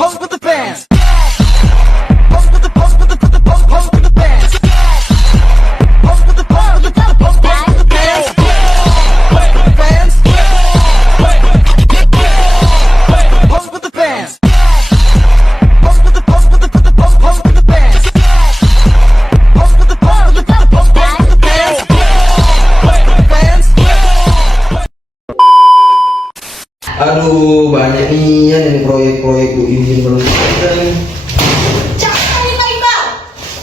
Pose with the fans. Pose with the pose with the pose with the fans. Pose with the pose with the pose with the fans. Pose with the fans. Pose with the fans. Pose with the pose with the pose with the fans. Pose with the pose with the pose with the fans. Pose with the fans. Aduh, banyak nih ya nih proyek-proyek Bu izin belum selesai nih. Jangan minta imbal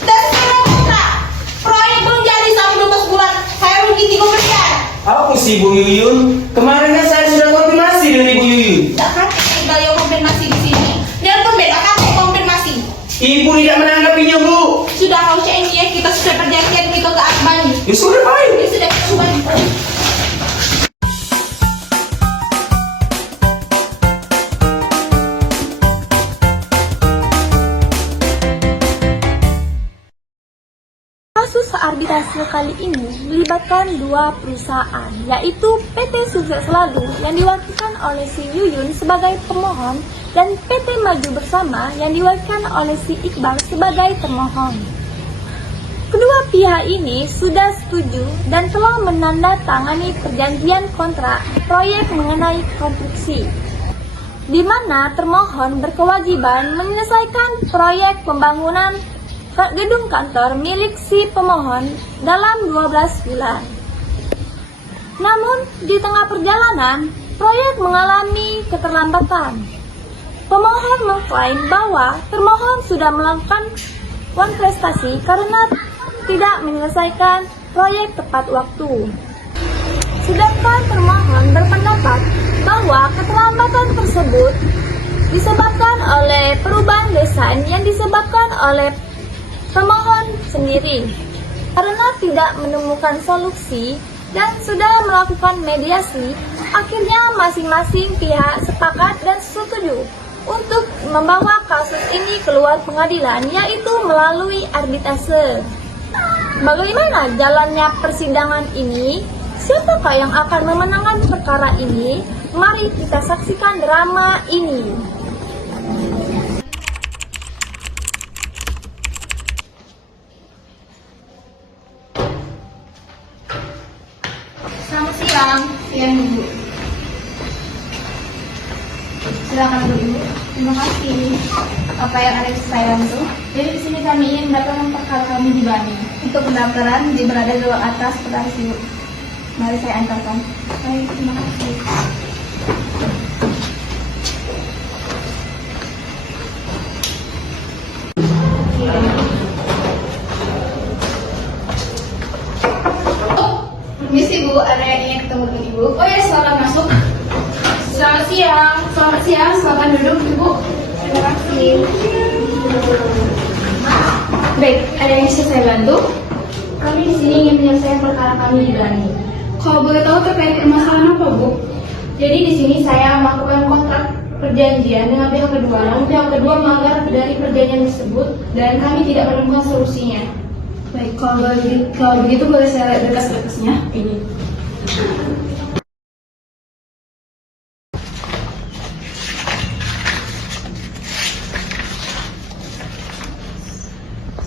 dan sekarang kontrak. Proyek belum jadi sampai 12 bulan. Saya rugi 3 miliar. Apa sih Bu Yuyun? Kemarin kan saya sudah konfirmasi dengan Ibu Yuyun. Tidak kan imbal yang konfirmasi di sini. Dan pembedakan konfirmasi. Ibu tidak menanggapinya Bu. Sudah kau cek ini ya, kita sudah perjanjian kita ke Akbani. Ya sudah baik. Ini sudah kita coba. Kasus arbitrase kali ini melibatkan dua perusahaan, yaitu PT Sukses Selalu yang diwakilkan oleh si Yuyun sebagai pemohon dan PT Maju Bersama yang diwakilkan oleh si Iqbal sebagai termohon. Kedua pihak ini sudah setuju dan telah menandatangani perjanjian kontrak proyek mengenai konstruksi, di mana termohon berkewajiban menyelesaikan proyek pembangunan gedung kantor milik si pemohon dalam 12 bulan. Namun, di tengah perjalanan, proyek mengalami keterlambatan. Pemohon mengklaim bahwa termohon sudah melakukan prestasi karena tidak menyelesaikan proyek tepat waktu. Sedangkan termohon berpendapat bahwa keterlambatan tersebut disebabkan oleh perubahan desain yang disebabkan oleh pemohon sendiri karena tidak menemukan solusi dan sudah melakukan mediasi. Akhirnya masing-masing pihak sepakat dan setuju untuk membawa kasus ini keluar pengadilan, yaitu melalui arbitrase. Bagaimana jalannya persidangan ini? Siapakah yang akan memenangkan perkara ini? Mari kita saksikan drama ini. Selamat siang. Siang Ibu. Silakan Ibu. Terima kasih. Apa yang ada di saya bantu? Jadi di sini kami ingin mendaftarkan perkara kami di Bani. Untuk pendaftaran berada di ruang atas sekretaris Ibu. Mari saya antarkan. Baik, terima kasih. Permisi Bu, ada yang ingin ketemu dengan Ibu. Oh ya, silakan masuk. Selamat siang. Selamat siang, silakan duduk Ibu. Terima kasih. Baik, ada yang bisa saya bantu? Kami di sini ingin menyelesaikan perkara kami di Bani. Kalau boleh tahu terkait permasalahan apa Bu? Jadi di sini saya melakukan kontrak perjanjian dengan pihak kedua, namun pihak kedua melanggar dari perjanjian tersebut dan kami tidak menemukan solusinya. Baik, kalau begitu boleh saya lihat berkas-berkasnya. Ini.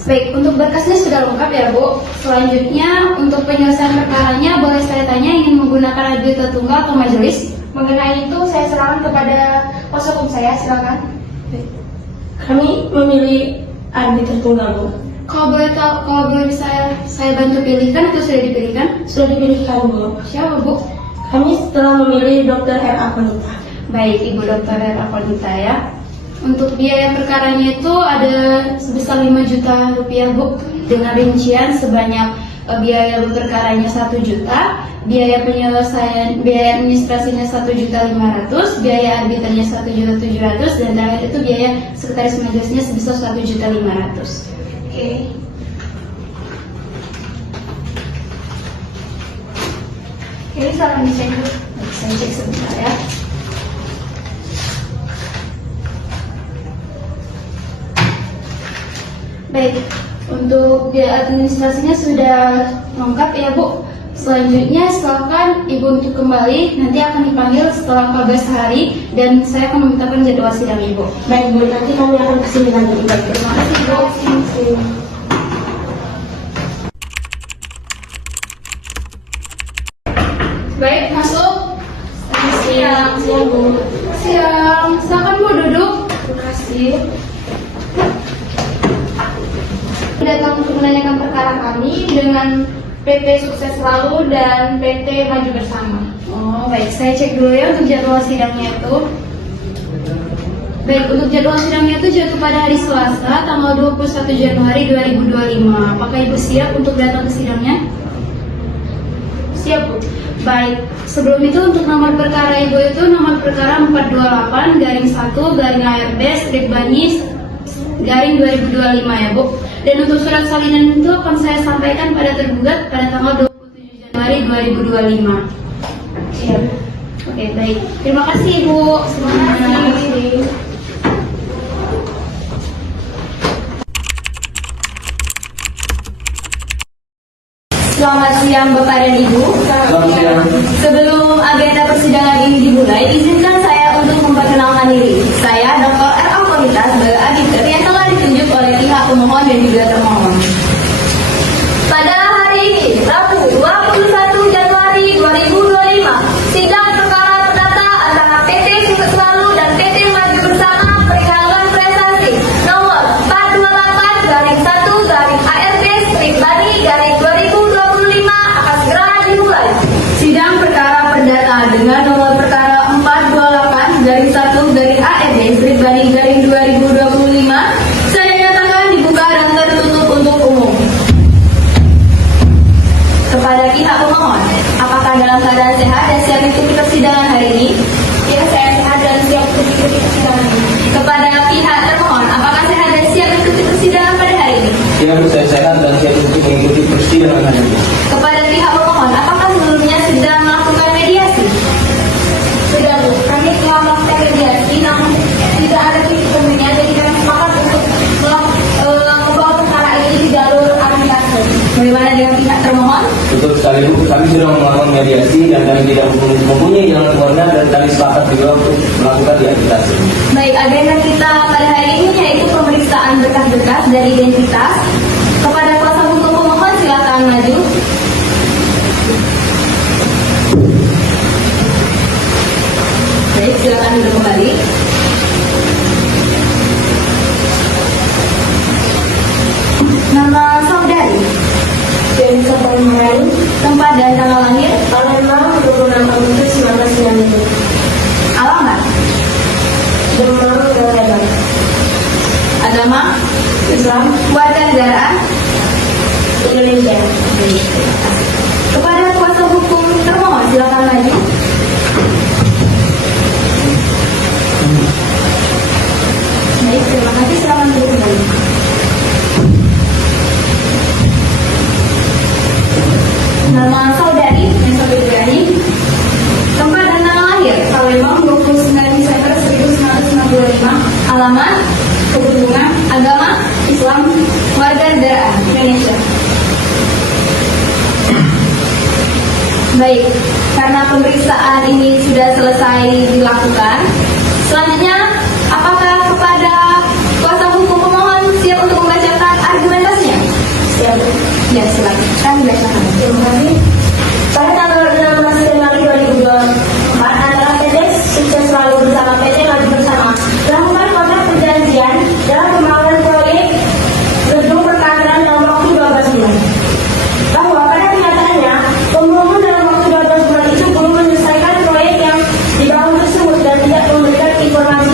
Baik, untuk berkasnya sudah lengkap ya Bu. Selanjutnya untuk penyelesaian perkaranya boleh saya tanya ingin menggunakan arbiter tunggal atau majelis? Mengenai itu saya serahkan kepada kuasa hukum saya, silakan. Baik. Kami memilih arbiter tunggal Bu. Kalau boleh bisa saya bantu pilihkan atau sudah dipilihkan? Sudah dipilihkan Bu. Siapa Bu? Kami telah memilih Dr. R.A. Konita. Baik, Ibu Dr. R.A. Konita ya. Untuk biaya perkaranya itu ada sebesar 5 juta rupiah Bu, dengan rincian sebanyak biaya perkaranya 1 juta, biaya penyelesaian, biaya administrasinya 1.500.000, biaya arbiternya 1.700.000, dan terakhir itu biaya sekretaris majelisnya sebesar 1.500.000. Oke. Ini salah dicek Bu. Saya cek sebentar ya. Baik, untuk biaya administrasinya sudah lengkap ya Bu. Selanjutnya silakan Ibu untuk kembali, nanti akan dipanggil setelah 14 hari dan saya akan memintakan jadwal sidang Ibu. Baik Bu, nanti kami akan kesini lagi. Baik, Terima kasih Ibu. Baik, masuk. siang Bu. Siang, silakan Bu duduk. Terima kasih. Datang untuk menanyakan perkara kami dengan PT Sukses Selalu dan PT Maju Bersama. Oh, baik. Saya cek dulu ya untuk jadwal sidangnya itu. Baik, untuk jadwal sidangnya itu jatuh pada hari Selasa, tanggal 21 Januari 2025. Apakah Ibu siap untuk datang ke sidangnya? Siap, Bu. Baik, sebelum itu untuk nomor perkara Ibu itu nomor perkara 428-1/ARB/Banis/2025 ya, Bu. Dan untuk surat salinan itu akan saya sampaikan pada tergugat pada tanggal 27 Januari 2025. Siap. Oke, baik. Terima kasih, Ibu. Semangat. Selamat siang Bapak dan Ibu. Selamat siang. Sebelum agenda persidangan ini dimulai, izinkan saya untuk memperkenalkan diri. Saya Dr. R.A. Konita sebagai auditor yang telah ditunjuk oleh pihak pemohon dan juga termohon. Pada hari ini, Rabu 21 Januari 2025, sidang perkara perdata antara PT Sukses Selalu dan PT Maju Bersama perihal prestasi nomor 428-1/ARB/Bani-2025 akan segera dimulai. Sidang perkara perdata dengan nomor perkara 428-1/ARB/Bani-2025 saya nyatakan dibuka dan tertutup untuk umum. Kepada pihak pemohon, apakah dalam keadaan sehat dan siap mengikuti persidangan hari ini? Ya, saya sehat dan siap untuk ikuti persidangan ini. Kepada pihak termohon, apakah sehat dan siap mengikuti persidangan pada hari ini? Ya, Bu, saya sehat dan siap untuk mengikuti persidangan hari ini. Kepada pihak pemohon, apakah sebelumnya sedang melakukan mediasi? Sudah Bu, kami telah melakukan mediasi, namun tidak ada titik temunya, jadi kami sepakat untuk membawa perkara ini di jalur arbitrase. Bagaimana dengan pihak termohon? Betul sekali, Bu. Kami sudah melakukan mediasi dan kami tidak mempunyai jalan keluar dan kami sepakat juga untuk melakukan di arbitrase. Baik, agenda kita pada hari ini yaitu pemeriksaan berkas-berkas dan identitas. Kepada kuasa hukum pemohon, silakan maju. Baik, silakan duduk kembali. Nama saudari, Jennifer Palmerani, tempat dan tanggal lahir, Palembang, 26 Agustus 1990. alamat, Demam, Jawa Barat. agama, Islam, warga negaraan. Indonesia. Kepada kuasa hukum termohon, silakan maju. Baik, terima kasih. Selamat duduk kembali. Nama saudari, Mesot Ibrahim. Tempat dan tanggal lahir, Palembang, 29 Desember 1995. Alamat, Pegunungan. Agama, Islam. Warga negaraan, Indonesia. Baik, karena pemeriksaan ini sudah selesai dilakukan, selanjutnya apakah kepada kuasa hukum pemohon siap untuk membacakan argumentasinya? Siap. Ya, silakan. Kami bacakan. Terima kasih. Pada tanggal 16 Januari 2024, antara PT Sukses Selalu bersama PT Maju Bersama melakukan kontrak perjanjian dalam pembangunan proyek gedung perkantoran dalam waktu 12 bulan. Bahwa pada kenyataannya, pembangunan dalam waktu 12 bulan itu belum menyelesaikan proyek yang dibangun tersebut dan tidak memberikan informasi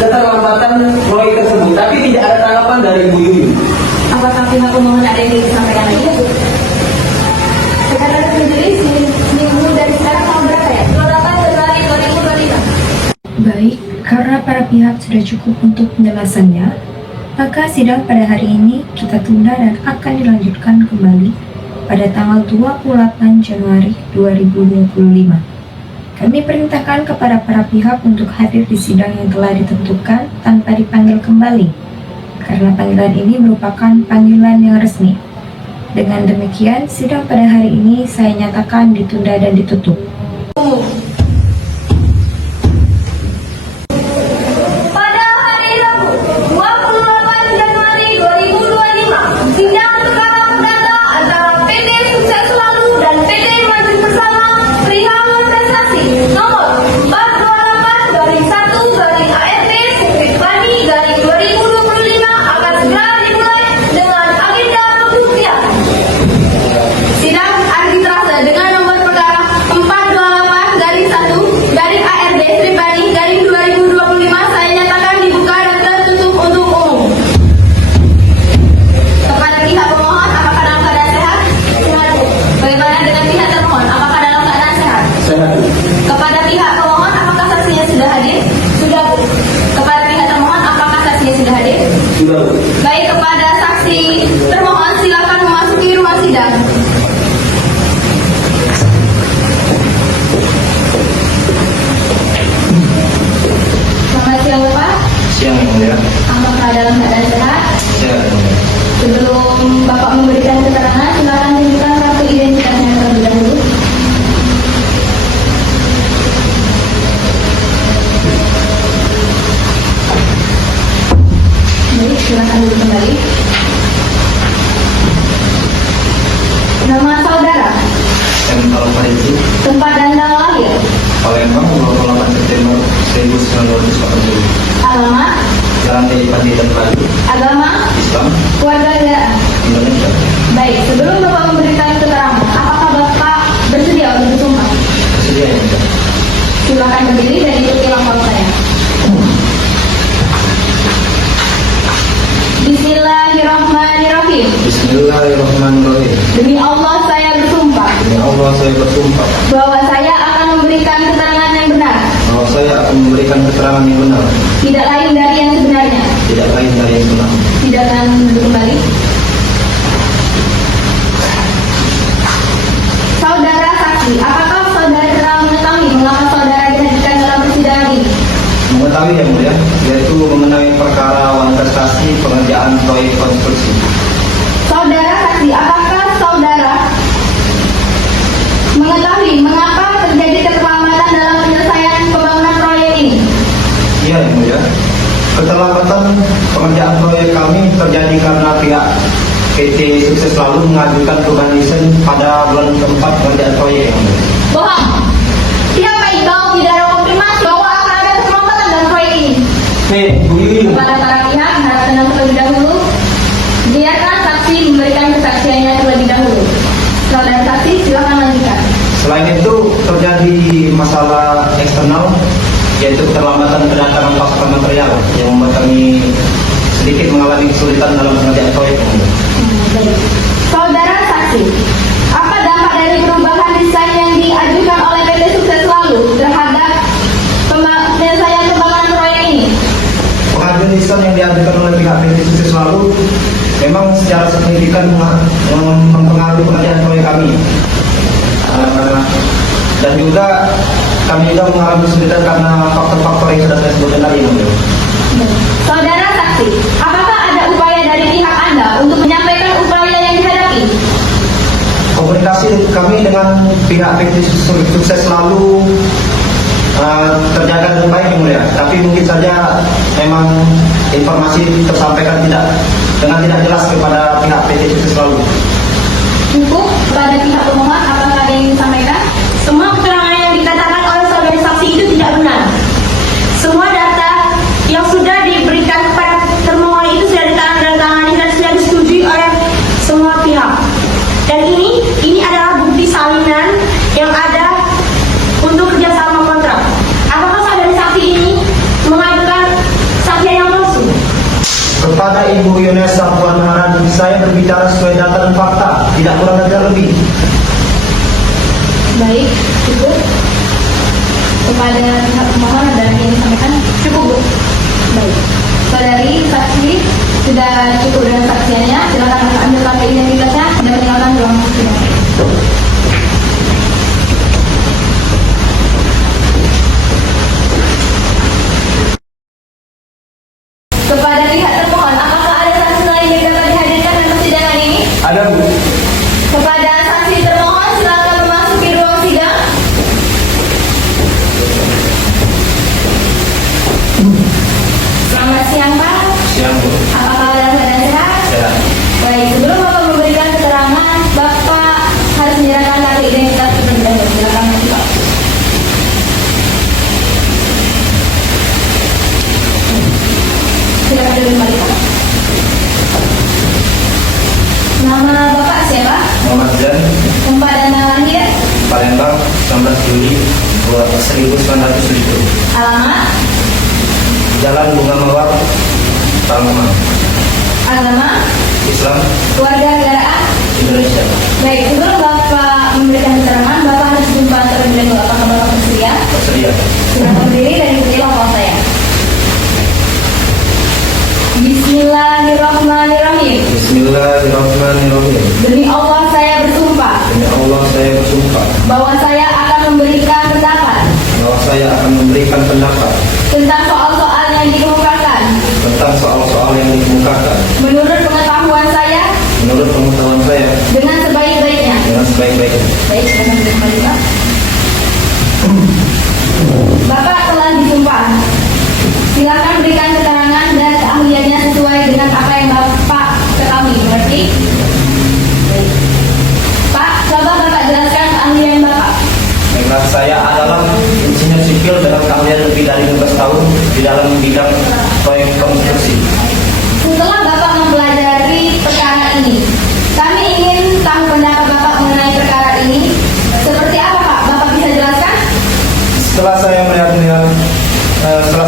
keterlambatan proyek tersebut, tapi tidak ada tanggapan dari Ibu Yuyun. Apakah pihak pemohon ada yang ingin disampaikan lagi ya Bu? Sekarang sendiri seminggu dari sekarang tahun berapa ya? 28 Februari 2025. Baik, karena para pihak sudah cukup untuk penjelasannya, maka sidang pada hari ini kita tunda dan akan dilanjutkan kembali pada tanggal 28 Januari 2025. Kami perintahkan kepada para pihak untuk hadir di sidang yang telah ditentukan tanpa dipanggil kembali, karena panggilan ini merupakan panggilan yang resmi. Dengan demikian, sidang pada hari ini saya nyatakan ditunda dan ditutup. Pada hari Rabu, 28 Januari 2025, sidang perkara perdata antara PT Sukses Selalu dan PT Maju Bersama perihal prestasi nomor 428/1/ART/Bani/2025 akan segera dimulai dengan agenda pembuktian. Sidang arbitrase dengan nomor perkara 428/1/ART/Bani/2025 saya nyatakan dibuka dan tertutup untuk umum. Kepada pihak pemohon, apakah dalam keadaan sehat? Sehat. Bagaimana dengan pihak termohon? Apakah dalam keadaan sehat? Sehat. Kepada pihak pemohon, apakah saksinya sudah hadir? Sudah, Bu. Kepada pihak termohon, apakah saksinya sudah hadir? Sudah. Baik, kepada saksi termohon silakan memasuki ruang sidang. Selamat siang, Bapak. Siang Yang Mulia. Apakah dalam keadaan sehat? Sehat Yang Mulia. Sebelum Bapak memberikan keterangan, silakan tunjukkan kartu identitasnya terlebih dahulu. Baik, silakan duduk kembali. Nama saudara, Empal Farisi, tempat dan tanggal lahir, Palembang, 28 September 1980. alamat, Jalan TI Panditan Pagi, agama, Islam, keluarga negaraan. Indonesia. Baik, sebelum Bapak memberikan keterangan, apakah Bapak bersedia untuk bersumpah? Sedia Yang Mulia. Silakan berdiri dan ikuti langkah saya. Bismillahirrahmanirrahim. Bismillahirrahmanirrahim. Demi Allah saya bersumpah Demi Allah saya bersumpah bahwa saya akan memberikan keterangan yang benar, bahwa saya akan memberikan keterangan yang benar, tidak lain dari yang sebenarnya. tidak lain dari yang benar. Silakan duduk kembali. Saudara saksi, apakah saudara telah mengetahui mengapa saudara dihadirkan dalam persidangan ini? Mengetahui Yang Mulia, yaitu mengenai perkara kontestasi pengerjaan proyek konstruksi. Saudara saksi, apakah saudara mengetahui mengapa terjadi keterlambatan dalam penyelesaian pembangunan proyek ini? Iya Yang Mulia, keterlambatan pengerjaan proyek kami terjadi karena pihak PT Sukses Selalu mengajukan perubahan desain pada bulan keempat pengerjaan proyek Yang Mulia. Bohong. Siapa yang tahu tidak ada konfirmasi bahwa akan ada keterlambatan dalam proyek ini? Bu Yuyun, Kepada para pihak, harap tenang terlebih dahulu. Biarkan saksi memberikan kesaksiannya terlebih dahulu. Saudara saksi, silakan lanjutkan. selain itu terjadi masalah eksternal, yaitu keterlambatan kedatangan pasokan material yang membuat kami sedikit mengalami kesulitan dalam pengerjaan proyek Yang Mulia. Baik. Saudara saksi, apa dampak dari perubahan desain yang diajukan oleh PT Sukses Selalu terhadap penyelesaian pembangunan proyek ini? Pengajuan desain yang diajukan oleh pihak PT Sukses Selalu memang secara signifikan mempengaruhi pengerjaan proyek kami. Dan juga kami juga mengalami kesulitan karena faktor-faktor yang sudah saya sebutkan tadi. Saudara saksi, apakah ada upaya dari pihak Anda untuk menyampaikan upaya yang dihadapi? Komunikasi kami dengan pihak PT Sukses Selalu terjaga dengan baik Yang Mulia, tapi mungkin saja memang informasi tersampaikan dengan tidak jelas kepada pihak PT Sukses Selalu. Cukup. Kepada pihak pemohon, apakah ada yang disampaikan? Semua keterangan yang dikatakan oleh saudara saksi itu tidak benar. Semua data yang sudah diberikan kepada termohon itu sudah ditandatangani dan sudah disetujui oleh semua pihak. Dan ini adalah bukti salinan yang ada untuk kerjasama kontrak. Apakah saudara saksi ini mengajukan Ibu Yunesa Puan Maharani, saya berbicara sesuai data dan fakta, tidak kurang dan tidak lebih. Baik, cukup. Kepada pihak pemohon ada yang disampaikan? Cukup, Bu. Baik. Saudari saksi sudah cukup dengan saksiannya. Silakan Bapak ambil kartu identitasnya dan meninggalkan ruang sidang. Kepada pihak termohon, apakah ada saksi lain yang dapat dihadirkan dalam persidangan ini? Ada, Bu. Kepada saksi termohon, silakan memasuki ruang sidang. Selamat siang, Pak. Siang, Bu. Apakah dalam keadaan sehat? Sehat. Baik, sebelum Bapak memberikan keterangan, Bapak harus menyerahkan kartu identitas terlebih dahulu. Silakan maju, Pak. Silakan duduk kembali, Pak. Nama Bapak siapa? Muhammad Zan, Tempat dan tanggal lahir? Palembang, 19 Juli 1970. Alamat? Jalan Bunga Mawar, Palembang. Agama? Islam, Keluarga negaraan? Indonesia. Baik, sebelum Bapak memberikan keterangan, Bapak harus jumpa terlebih dahulu. Apakah Bapak bersedia? Bersedia. Silakan berdiri dan ikuti langkah saya. Bismillahirrahmanirrahim. Bismillahirrahmanirrahim. Demi Allah saya bersumpah Demi Allah saya bersumpah bahwa saya akan memberikan pendapat bahwa saya akan memberikan pendapat tentang soal-soal yang dikemukakan tentang soal-soal yang dikemukakan menurut pengetahuan saya menurut pengetahuan saya dengan sebaik-baiknya. dengan sebaik-baiknya. Baik, silakan duduk kembali, Pak. Bapak telah disumpah. Silakan berikan keterangan dan keahliannya sesuai dengan apa yang Bapak ketahui. Mengerti? Baik. Pak, coba Bapak jelaskan keahlian Bapak. Karena saya adalah insinyur sipil dengan keahlian lebih dari 15 tahun di dalam bidang proyek konstruksi. Setelah Bapak mempelajari perkara ini, kami ingin tahu pendapat Bapak mengenai perkara ini. Seperti apa, Pak? Bapak bisa jelaskan? Setelah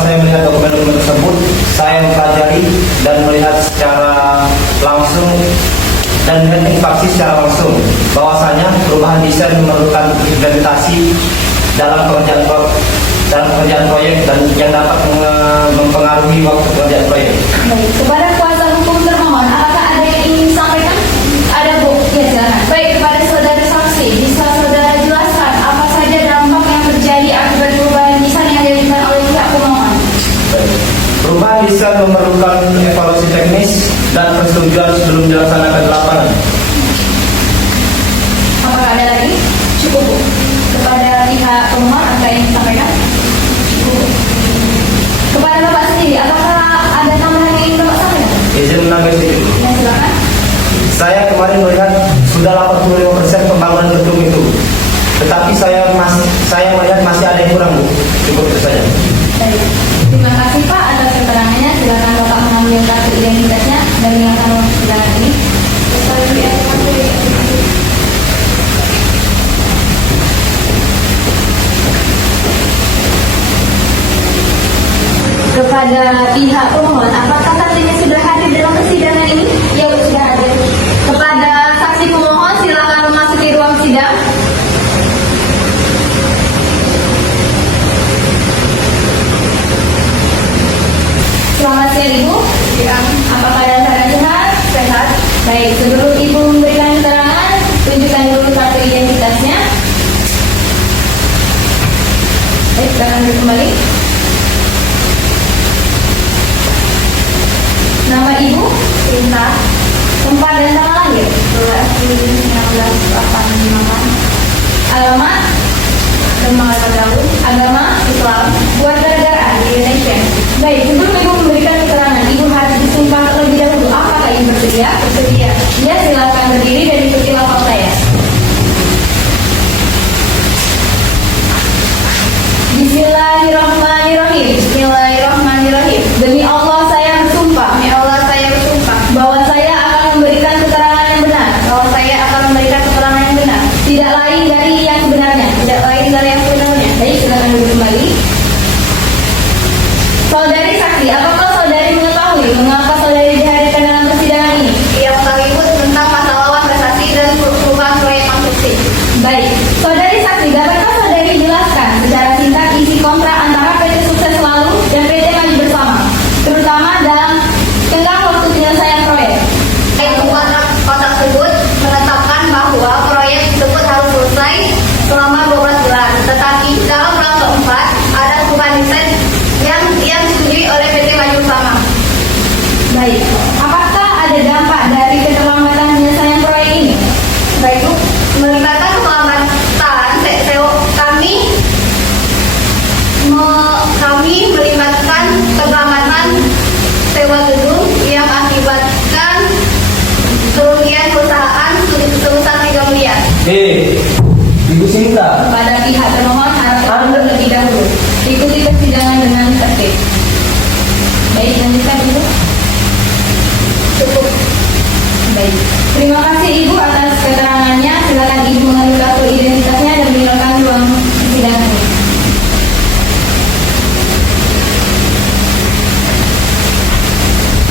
saya melihat dokumen-dokumen tersebut, saya mempelajari dan melihat secara langsung dan melihat faksi secara langsung bahwasanya perubahan desain memerlukan implementasi dalam pekerjaan proyek dan yang dapat mempengaruhi waktu pekerjaan proyek. Baik. Kepada kuasa hukum termohon, apakah ada yang ingin disampaikan? Ada, Bu. Ya, silakan. Baik, kepada saudara saksi, bisa saudara jelaskan apa saja dampak yang terjadi akibat perubahan desain yang dilakukan oleh pihak pemohon? Perubahan desain memerlukan evaluasi teknis dan persetujuan sebelum dilaksanakan di lapangan. Apakah ada lagi? Cukup, Bu. Kepada pihak pemohon, apa yang disampaikan? Cukup, Bu. Kepada Bapak sendiri, apakah ada tambahan yang ingin Bapak sampaikan? Izin menambah sedikit. Ya, silakan. Saya kemarin melihat sudah 85% pembangunan gedung itu, tetapi saya melihat masih ada yang kurang, Bu. Cukup itu saja. Baik. Terima kasih, Pak, atas keterangannya. Silakan Bapak mengambil kartu identitasnya dan meninggalkan ruang persidangan ini. Kepada pihak pemohon, apakah saksinya sudah hadir dalam persidangan ini? Ya, sudah hadir. Kepada saksi pemohon, silakan memasuki ruang sidang. Selamat siang, Ibu. Apakah ada keadaan sehat? Sehat. Baik, sebelum Ibu memberikan keterangan, tunjukkan dulu kartu identitasnya. Baik, silakan duduk kembali. Nama Ibu? Sinta. Tempat dan tanggal lahir? 12 Juli 1988. Agama? Demang tahun. Agama? Islam. Keluarga negaraan Indonesia. Baik, sebelum Ibu memberikan keterangan, Ibu harus disumpah terlebih dahulu. Apakah Ibu bersedia? Bersedia. Ya, silakan berdiri dan ikuti langkah saya. Bismillahirrahmanirrahim. Bismillahirrahmanirrahim. Demi Allah saya bersumpah. Demi Allah saya bersumpah bahwa saya akan memberikan keterangan yang benar. Bahwa saya akan memberikan keterangan yang benar. Tidak lain dari yang sebenarnya. Tidak lain dari yang sebenarnya. Baik, silakan duduk kembali. Saudari saksi, Baik, apakah ada dampak dari keterlambatan penyelesaian proyek ini? Baik Bu, melibatkan keterlambatan kami melibatkan keterlambatan sewa gedung yang akibatkan kerugian perusahaan sebesar 3 miliar. Ibu Sinta. Pada pihak termohon harap mundur terlebih dahulu. Ikuti persidangan dengan tertib. Baik, lanjutkan Ibu. Cukup. Baik. Terima kasih Ibu atas keterangannya. Silakan Ibu mengambil kartu identitasnya dan meninggalkan ruang persidangan ini.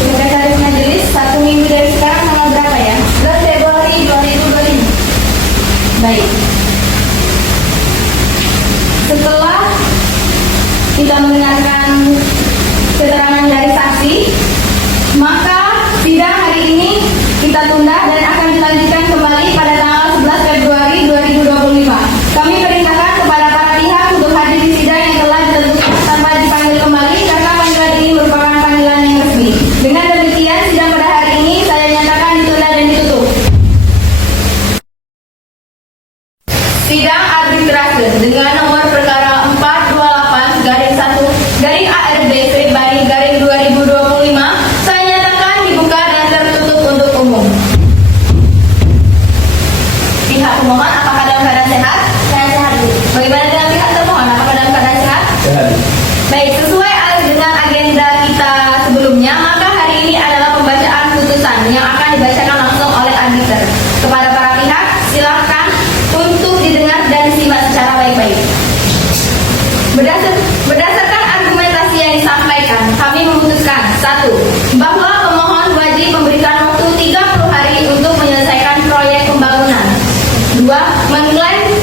Sekretaris Majelis, 1 minggu dari sekarang tanggal berapa ya? 11 Februari 2025. Baik. Setelah kita mendengarkan keterangan dari saksi, maka sidang hari ini kita tunda dan akan dilanjutkan kembali pada tanggal 11 Februari 2025. Kami perintahkan kepada para pihak untuk hadir di sidang yang telah ditentukan tanpa dipanggil kembali karena panggilan ini merupakan panggilan yang resmi. Dengan demikian, sidang pada hari ini saya nyatakan ditunda dan ditutup. Sidang arbitrase dengan nomor perkara 428-1/ARB/2025 saya nyatakan dibuka dan tertutup untuk umum. Pihak pemohon apakah dalam keadaan sehat? Saya sehat Bu. Bagaimana dengan pihak termohon? Apakah dalam keadaan sehat? Baik, sesuai dengan agenda kita sebelumnya, maka hari ini adalah pembacaan putusan yang akan dibacakan langsung oleh arbiter. Kepada para pihak, silakan untuk didengar dan disimak secara baik-baik. Berdasarkan argumentasi yang disampaikan, kami memutuskan 1. Bahwa pemohon wajib memberikan waktu 30 hari untuk menyelesaikan proyek pembangunan. 2. Menilai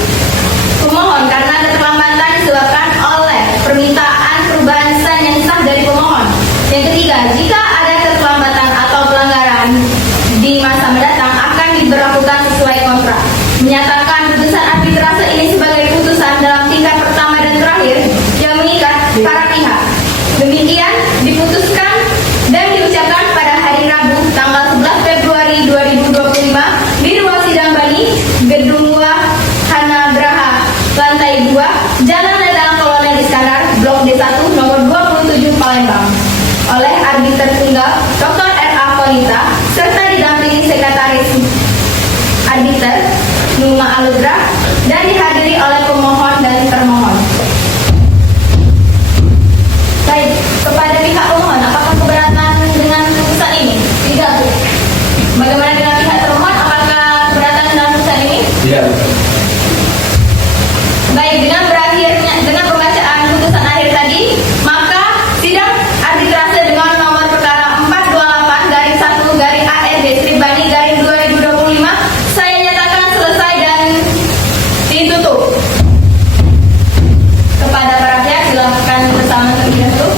pemohon karena keterlambatan disebabkan oleh permintaan perubahan desain yang sah dari pemohon. Yang ketiga, jika ada keterlambatan atau pelanggaran di masa mendatang akan diberlakukan sesuai kontrak. Menyatakan putusan arbitrase ini sebagai putusan dalam tingkat pertama dan terakhir yang mengikat para pihak. Demikian diputuskan dan diucapkan pada hari Rabu tanggal 11 Februari 2025 di ruang sidang Bani, Gedung Wahana Graha, lantai 2, Jalan Ledang Kolonel Iskandar, Blok D1, nomor 27 Palembang. Oleh arbiter tunggal Dr. R.A. Konita serta didampingi sekretaris arbiter Numa Aludra dan dihadiri oleh pemohon dan termohon. Baik, kepada pihak pemohon, apakah keberatan dengan putusan ini? Tidak, Bu. Bagaimana dengan pihak termohon? Apakah keberatan dengan putusan ini? Tidak. Baik, dengan pembacaan putusan akhir tadi, maka sidang arbitrase dengan nomor perkara 428-1/ARB/2025 saya nyatakan selesai dan ditutup. Kepada para pihak silakan bersama terlebih dahulu.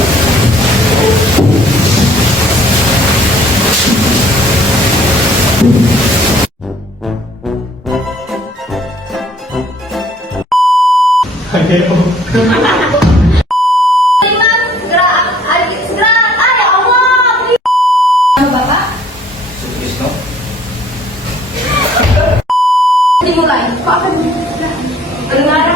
Bapak Sutrisno. dimulai. Kok akan dengar